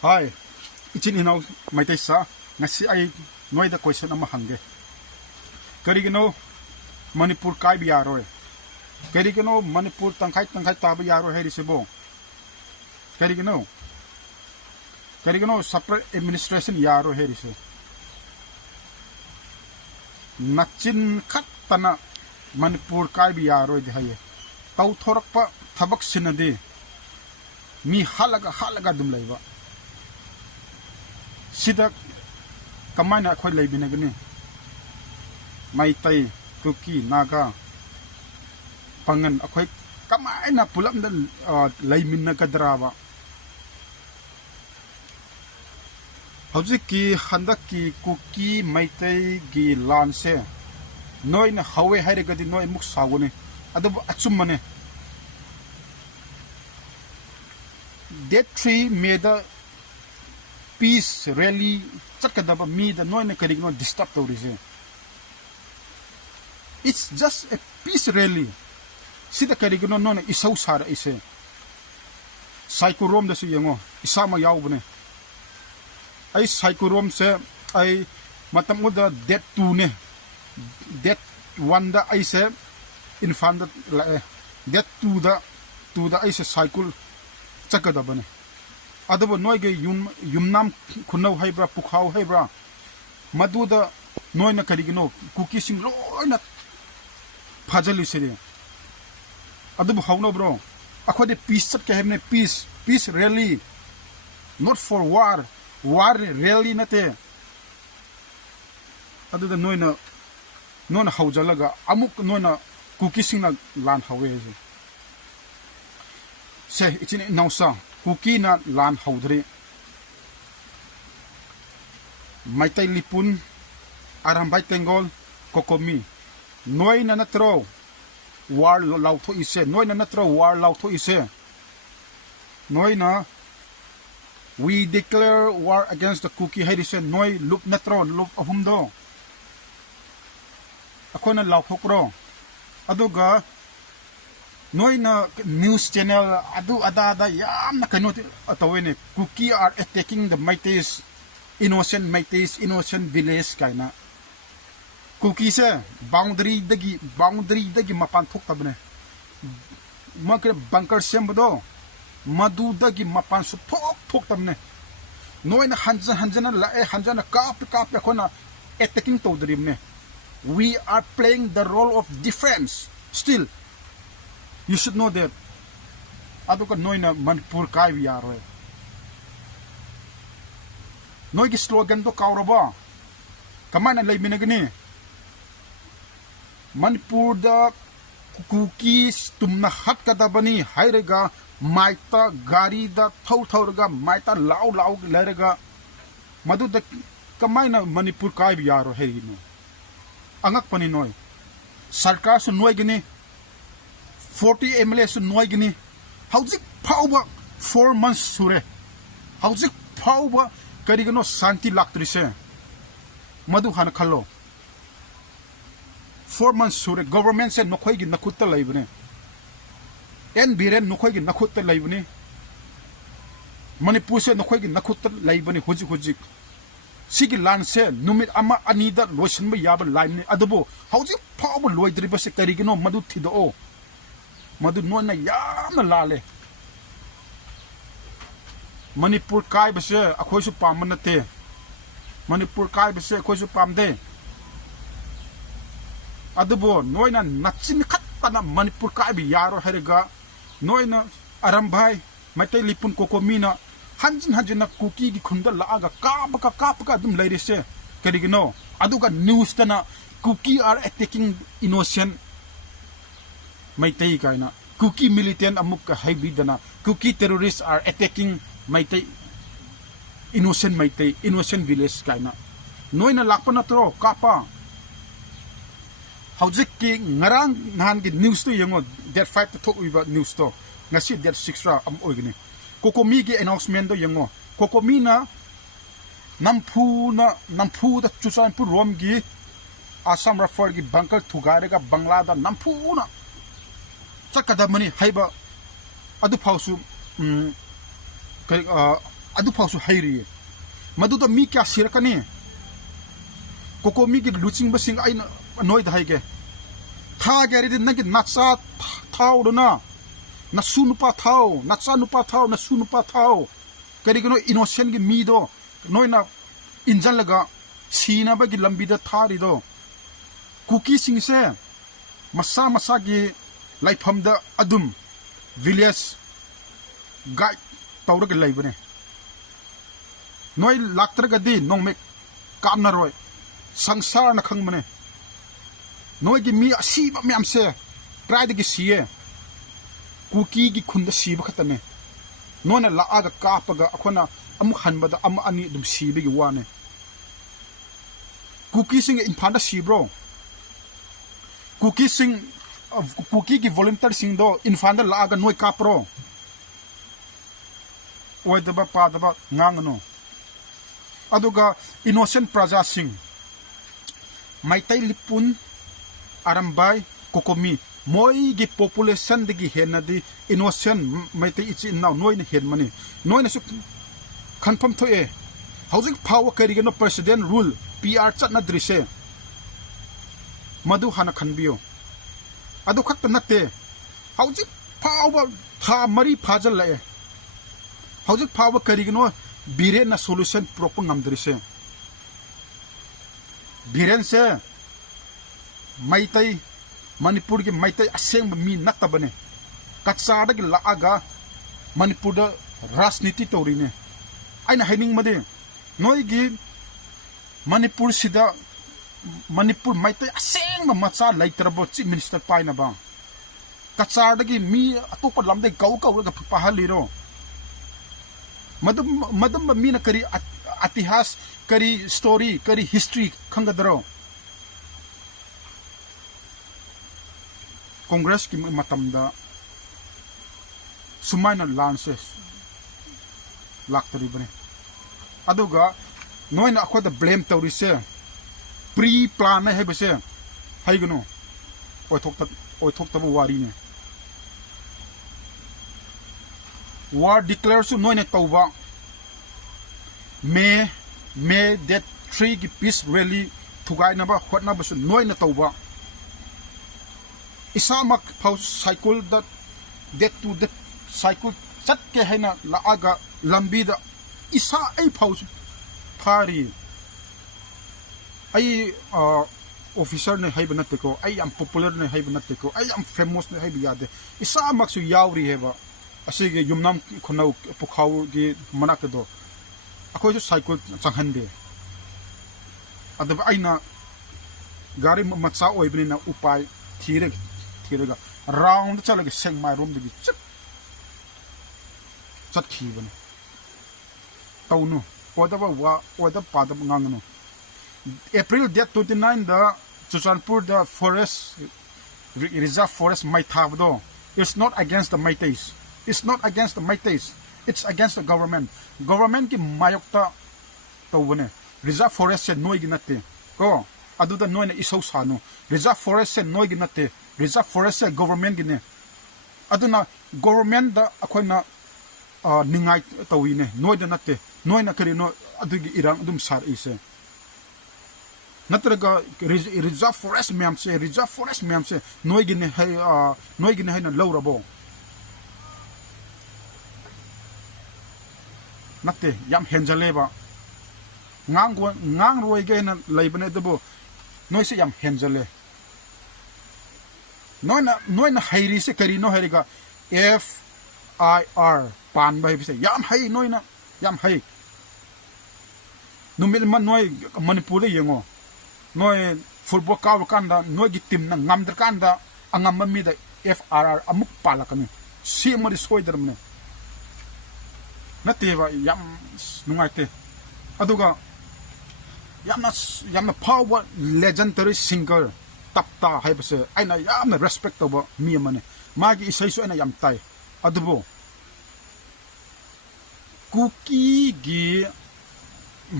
Hi, ichin inaw Meitei sa ngasi ay noy da question ama hangge. Karigino Manipur kai biyaro. Karigino Manipur tangkai tabi yaro heri sebo. Karigino separate administration yaro heri se. Nachin khat tana Manipur kai biyaro di haye. Tau thorak pa thabak sinade. Mi halaga dum laiba. Sida kamaina akhoi leibinagani Meitei Kuki Naga Pangan akhoi kamaina pulam da leiminna kadrawa hojiki handaki Kuki Meitei gi lanse noina hawe hairagadi noi muk sawone adu achumane that tree made a peace rally chakadaba me the noina karigno disturb tawrise. It's just a peace rally. Sida karigno nona isaw sara ise. Psychorom da su yango isama yawbne. Ay psychorom se ay matamuda death 2 ne. Death 1 da ay se infant la death 2 da ay se cycle chakadaba ne. Adabo noige yumnam kunau haibra pukhau haibra maduda noina karigino kuki sing loina phajali sere adabo hauno bro akhode peace chat ke hemne peace rally not for war rally nate aduda noina haujalaga amuk noina kuki sing na lan hawe se ichine nausa Kuki na lan haudre Meitei lipun arambai tengol kokomi noi na natro war lautho ise noi na natro war lautho ise noi na we declare war against the Kuki haidise noi lup natro lup ahumdo akona lauthokro aduga Noina news channel adu ada yam na kanu atawene Kuki are attacking the Meitei's innocent village kaina Kuki se boundary dagi mapan thok tabne makre bunker sembado madu dagi mapan su thok tabne noina hanjana la hanjana kap khona attacking tawdrimne we are playing the role of defense still. You should know that. Aduka noina Manipur kai biyaro. Noi ki slogan to kauraba. Kamana leiminagani. Manipur da Kuki tumna hat kadabani hairega maita gari da thau maita lau lerega madu da kamaina Manipur kai biyaro herino. Angak pani noi. Sarkar su noi gini 40 MLS noigini hauzik pauba 4 months sure hauzik pauba karigano santi laktrise madu hana khallo 4 months sure government se nokhoi gi nakhutta laibne en biren nokhoi gi nakhutta laibne Manipur se nokhoi gi nakhutta laibne hojik sigi lan se numit ama anida loisan ba yaba laine adubo hauzik pauba loidri se karigano madu thido Madu nona yamna lale Manipur kai base akhoi su pamanate Manipur kai base akhoi su pamde adubo noina nachin khattana Manipur kai bi yaro herega noina arambhai Meitei lipun kokomina hanjin na Kuki gi khunda laaga kapka dum leirese karigino aduga news tana Kuki are attacking innocent Meitei kaina Kuki militant amuk haibidana Kuki terrorists are attacking Meitei innocent village kaina noina lakpana tro kapa howjik ki ngarang nan gi news to yango that 5 to talk about news to ngasi that 6 ra am oigni kokomi gi announcement do yango kokomi na nampu da chusan pu rom gi Assam Rafar gi bunker thugarega Bangla da nampu na chakada mani haiba adu phausu adu phausu hairi madu to mi kya sirakani koko mi gi luching basing ai noi da haige tha gari din nagi nacha thau do na sunu pa thau nacha nu pa thau na sunu pa thau kari gno innocent gi mi do noi na injan laga sina ba gi lambi da thari do kuki sing se masa gi laifam da adum village gai tawra ga laibane noi laktra ga di nong me kam na roi sangsar na khang mane noi gi mi asi ba myam se try de gi sie kuki gi khun da si ba khatane noi na la aga ka pa ga akhona amu khan ba da am ani dum si bi gi wane kuki sing in phanda si bro kuki sing kuki gi volunteer sing do in phanda la aga noi ka pro oi da ba pa da ba ngang no aduga innocent praja sing Meitei lipun arambai kokomi moi gi population de gi henadi innocent Meitei ichi now noi na hen mani noi na su confirm to e housing power kari no president rule PR chat na drise madu hana khanbio adu khak na te housing power tha mari phajal la e housing power kari no bire na solution proper ngam drise biren se Meitei Manipur ki Meitei aseng mi natabane katsada ki laaga Manipur da rasniti torine aina haining made noi gi Manipur sida Manipur Meitei aseng ma macha laitrabo chief minister paina ba katsada ki mi atopa lamde kau ga pahaliro madam mi na kari atihas kari story kari history khangadro congress ki matamda sumaina lances laktari bane aduga noina akhoda blame tawrise pre plan na hebese haigno oithokta bu wari ne war declare su noina tawba May that 3 ki peace rally thugai na ba khotna ba su noina tawba isamak phau cycle that to the cycle chat ke haina la aga lambi da isa ai phau phari ai officer ne haiba natte ko ai am popular ne haiba natte ko ai am famous ne haiba yade isamak su yawri heba asige yumnam khonau pukhau gi manak do akhoi su cycle changhande adaba aina gari macha oibni na upai thirega round chalage seng my room di chat khibane tawnu oda pada ngangno April date 29 da Chuchanpur the forest reserve forest Meitei it's not against the Meiteis it's not against the Meiteis it's against the government ki mayokta tawbane reserve forest se noi gi natte ko aduda noina isau sanu reserve forest se noi gi natte reserve forest se government gi ne aduna government da akoina ningai tawine noida natte noina karino adugi irang dum sar ise natraga reserve forest mem se noi gi ne hay na lawrabo natte yam henjaleba ngang roi ge na leibane debo noi se yam henjale noina hairi se kari no hariga FIR pan bai se yam hai noina yam hai numil man noi Manipur le yengo noi football ka kanda noi gi team na ngamdar kanda angam mi da FRR amuk palakani si mo diskoidermne nateva yam nungaite aduga yamna power legendary singer tapta haibase aina yamna respect over mi amane magi isai su aina yam tai adubo kuki gi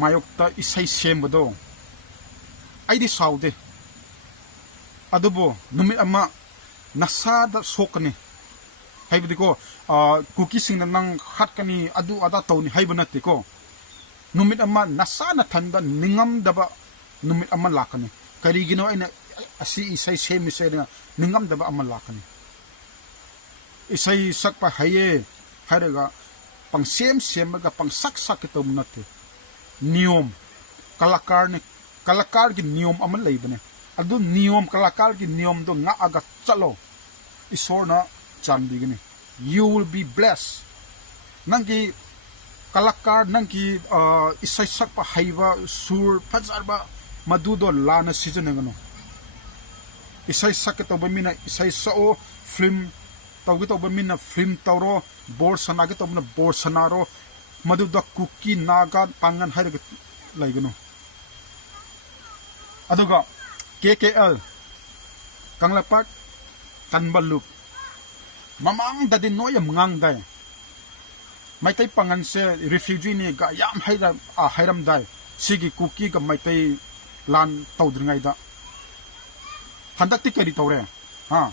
mayokta isai sembado aidi saude adubo numit ama nasada sokane haibdi ko cookie sing nang khat kani adu ada tawni haibna te ko numit amma nasana thanda ningam daba numit amma lakani karigino aina asi isai semi se ningam daba amma lakani isai sakpa haye haraga pang sem ga pang sak to nate niyom kalakar gi niyom amma leibane adu niyom kalakar gi niyom do nga aga chalo isorna chandigini you will be blessed nangi kalakar nangi isai sakpa haiba sur fajarba madudo lana sijanengano isai sakto bamina isai sao film tawgi to bamina film tawro bor sanagi to bamina bor sanaro madudo cookie naga pangan hairga laigano aduga KKL Kanglapak Tanbaluk mamang dadin noyam ngang dai Meitei pangan se refugee ni ga yam hairam dai sigi cookie ga Meitei lan tawdringai da handak ti kari tawre ha